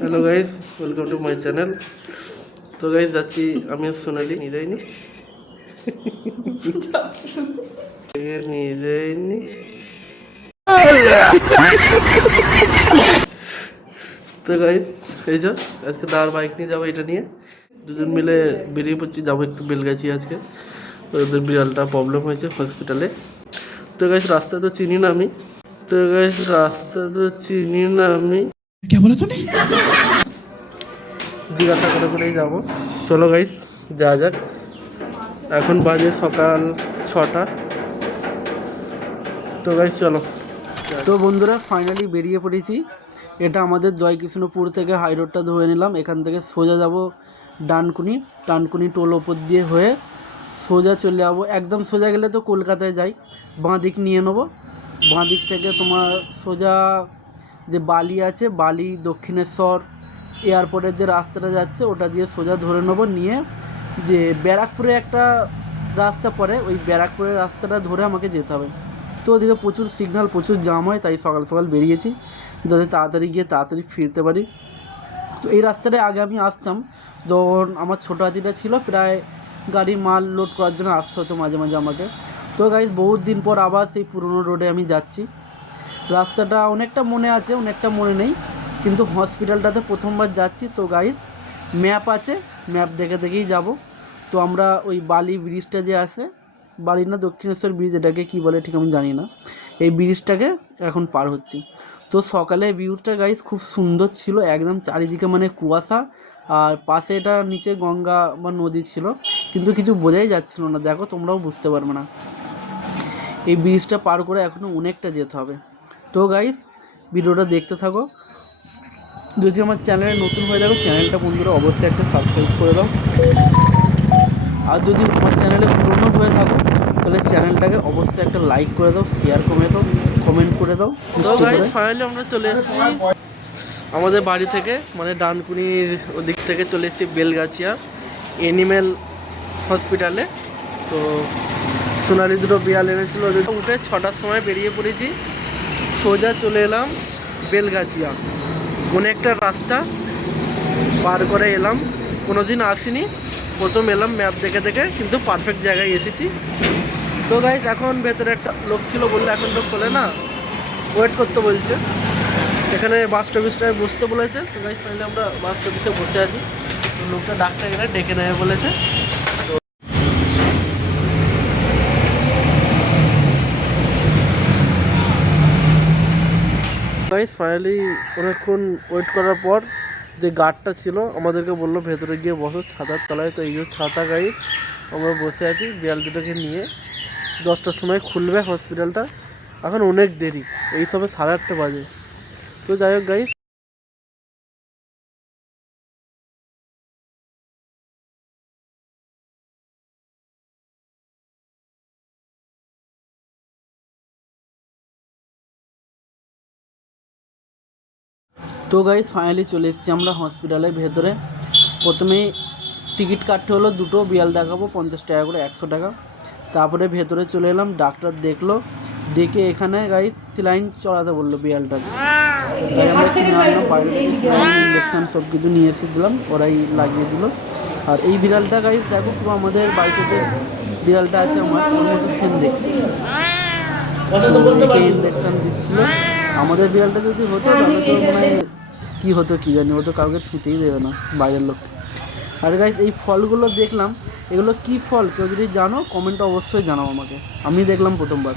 Hello guys, welcome to my channel. তো guys যাচ্ছি আমি আর সোনালি, নিয়ে যাইনি তো গাইজ এই যে আজকে দাঁড় বাইক নিয়ে যাবো, এটা নিয়ে দুজন মিলে বেরিয়ে পড়ছি, যাবো একটু বেলগাছি আজকে। ওদের বিড়ালটা প্রবলেম হয়েছে হসপিটালে। তো গাইজ রাস্তা তো চিনি না আমি, জিজ্ঞাসা করে করেই যাবো। চলো গাইস যা যাক। এখন বাজে সকাল 6টা। তো গাইস চলো। তো বন্ধুরা ফাইনালি বেরিয়ে পড়েছি। এটা আমাদের জয়কৃষ্ণপুর থেকে হাই রোডটা ধরে নিলাম। এখান থেকে সোজা যাব ডানকুনি টোল ওপর দিয়ে হয়ে সোজা চলে যাবো। একদম সোজা গেলে তো কলকাতায় যাই, বাঁ দিক নিয়ে নেবো। বাঁ দিক থেকে তোমার সোজা যে বালি আছে, বালি দক্ষিণেশ্বর এয়ারপোর্টের যে রাস্তাটা যাচ্ছে ওটা দিয়ে সোজা ধরে নেবো। নিয়ে যে ব্যারাকপুরে একটা রাস্তা পড়ে, ওই ব্যারাকপুরের রাস্তাটা ধরে আমাকে যেতে হবে। তো ওদিকে প্রচুর সিগন্যাল, প্রচুর জাম হয়, তাই সকাল সকাল বেরিয়েছি যাতে তাড়াতাড়ি গিয়ে তাড়াতাড়ি ফিরতে পারি। তো এই রাস্তাটায় আগে আমি আসতাম যখন আমার ছোটো হাতিটা ছিল, প্রায় গাড়ি মাল লোড করার জন্য আসতে হতো মাঝে মাঝে আমাকে। তো গাইস বহুত দিন পর আবার সেই পুরনো রোডে আমি যাচ্ছি। রাস্তাটা অনেকটা মনে আছে, অনেকটা মনে নেই, কিন্তু হসপিটালটাতে প্রথমবার যাচ্ছি। তো গাইস ম্যাপ আছে, ম্যাপ দেখে দেখেই যাব। তো আমরা ওই বালি ব্রিজটা যে আছে, বালি না দক্ষিণেশ্বর ব্রিজ এটাকে কী বলে ঠিক আমি জানি না, এই ব্রিজটাকে এখন পার হচ্ছি। তো সকালে ভিউজটা গাইস খুব সুন্দর ছিল, একদম চারিদিকে মানে কুয়াশা, আর পাশে এটা নিচে গঙ্গা বা নদী ছিল, কিন্তু কিছু বোঝাই যাচ্ছিল না। দেখো তোমরাও বুঝতে পারবে না। এই ব্রিজটা পার করে এখনও অনেকটা যেতে হবে। তো গাইস ভিডিওটা দেখতে থাকো। যদি আমার চ্যানেলে নতুন হয়ে থাকো, চ্যানেলটা বন্ধুরা অবশ্যই একটা সাবস্ক্রাইব করে দাও। আর যদি আমার চ্যানেলে পুরনো হয়ে থাকো তাহলে চ্যানেলটাকে অবশ্যই একটা লাইক করে দাও, শেয়ার করে দাও, কমেন্ট করে দাও। তো গাইস ফাইনালি আমরা চলে এসেছি আমাদের বাড়ি থেকে, মানে ডানকুনির ওদিক থেকে চলে এসেছি বেলগাছিয়া এনিম্যাল হসপিটালে। তো সোনালি দুটো বিড়াল এনেছিল, উঠে 6টার সময় বেরিয়ে পড়েছি, সোজা চলে এলাম বেলগাছিয়া। অনেকটা রাস্তা পার করে এলাম, কোনো দিন আসিনি, প্রথম এলাম ম্যাপ দেখে দেখে, কিন্তু পারফেক্ট জায়গায় এসেছি। তো গাইস এখন ভেতরে একটা লোক ছিল, বললো এখন তো খোলে না, ওয়েট করতে বলছে। এখানে বাস স্টপেজটায় বসতে বলেছে। তো গাইস ফাইনালি আমরা বাস স্টপেজে বসে আছি। তো লোকটা ডাক্তার গেলে ডেকে নেবে বলেছে। তো গাইস ফাইনালি অনেকক্ষণ ওয়েট করার পর যে গার্ডটা ছিল আমাদেরকে বললো ভেতরে গিয়ে বসো ছাতার তলায়। তো এই যে ছাতা গাইড, আমরা বসে আছি বিড়াল দুটোকে নিয়ে। 10টার সময় খুলবে হসপিটালটা, এখন অনেক দেরি, এই সবে 8:30 বাজে। তো যাই হোক গাইস তো গাইস ফাইনালি চলে এসেছি আমরা হসপিটালের ভেতরে। প্রথমেই টিকিট কাটতে হলো, দুটো বিড়াল দেখাবো 50 টাকা করে, 100 টাকা। তারপরে ভেতরে চলে এলাম, ডাক্তার দেখলো, দেখে এখানে গাইস স্যালাইন চড়াতে বললো বিড়ালটাকে। তাই আমরা কিনে আনলাম বাইরে থেকে স্যালাইন, ইঞ্জেকশান সব কিছু নিয়ে এসে দিলাম, ওরাই লাগিয়ে দিল। আর এই বিড়ালটা গাইস দেখো পুরো আমাদের বাড়িতে যে বিড়ালটা আছে আমার, ওর মতো সেম দেখতে। ইঞ্জেকশান দিচ্ছিল। আমাদের বিড়ালটা যদি হতো তাহলে তো মানে কী হতো কী জানি, ও তো কাউকে ছুঁতেই দেবে না বাইরের লোককে। আর গাইস এই ফলগুলো দেখলাম, এগুলো কি ফল কেউ যদি জানো কমেন্টে অবশ্যই জানাও আমাকে, আমি দেখলাম প্রথমবার।